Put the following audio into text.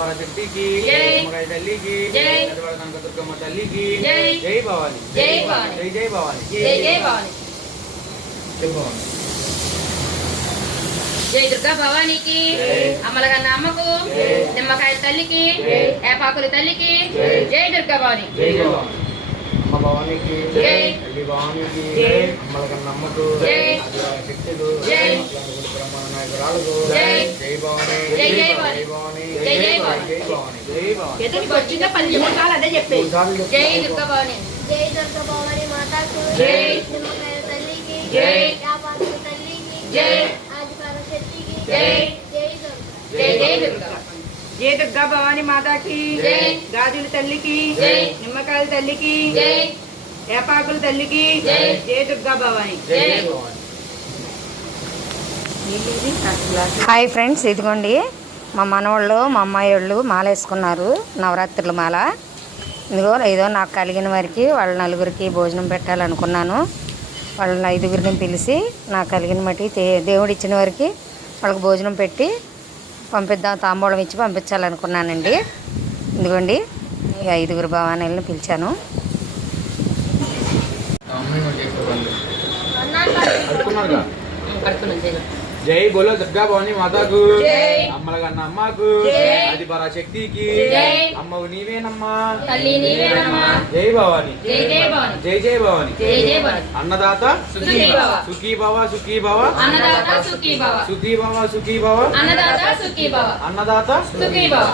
పరాశక్తికి నిమ్మకాయ తల్లికి కనకదుర్గమ్మ తల్లికి జై భవాని జై భవాని జై జై భవాని జై జై భవాని జై భవాని జై దుర్గా భవానికి అమ్మలగన్న అమ్మకు నిమ్మకాయ తల్లికి ఏపాకుల తల్లికి జై దుర్గా భవాని జై భవాని అమ్మ భవానికి తల్లి భవానికి అమ్మలగన్న అమ్మకు శక్తులు బ్రహ్మాండ నాయకురాలకు జై భవాని జై జై జై భవాని జై జై భవాని జై భవాని జై భవాని వచ్చిన 13 సార్లు అదే చెప్పే జై దుర్గా భవాని జై దుర్గా భవాని మాతాకు జై నిమ్మకాయ తల్లికి జై యాపాకుల తల్లికి జై ఆది పరాశక్తికి జై జై దుర్గా జై జై దుర్గా జై దుర్గా భవాని మాతాకి గాజుల తల్లికి నిమ్మకాయల తల్లికి ఏపాకుల తల్లికి జై దుర్గా భవాని. జై హాయ్ ఫ్రెండ్స్, ఇదిగోండి మా మనవాళ్ళు మా అమ్మాయి వాళ్ళు మాల వేసుకున్నారు, నవరాత్రుల మాల. ఇదిగో ఏదో నాకు కలిగిన వారికి వాళ్ళ నలుగురికి భోజనం పెట్టాలనుకున్నాను. వాళ్ళ 5గురిని పిలిచి నాకు కలిగిన మట్టి దేవుడు ఇచ్చిన వారికి వాళ్ళకి భోజనం పెట్టి పంపిద్దాం, తాంబూలం ఇచ్చి పంపించాలనుకున్నానండి. ఇదిగోండి ఈ 5గురు భవానీలను పిలిచాను. జై బోలో దుర్గా భవాని మాతాకు అమ్మలగన్న అమ్మకు ఆది పరాశక్తికి అమ్మవు నీవేనమ్మా తల్లి నీవేనమ్మా జై భవాని జై జై భవాని జై జై భవాని జై జై భవాని అన్నదాత సుఖీ భవ సుఖీ భవ సుఖీ భవ అన్నదాత సుఖీ భవ సుఖీ భవ సుఖీ భవ అన్నదాత సుఖీ భవ అన్నదాత సుఖీ భవ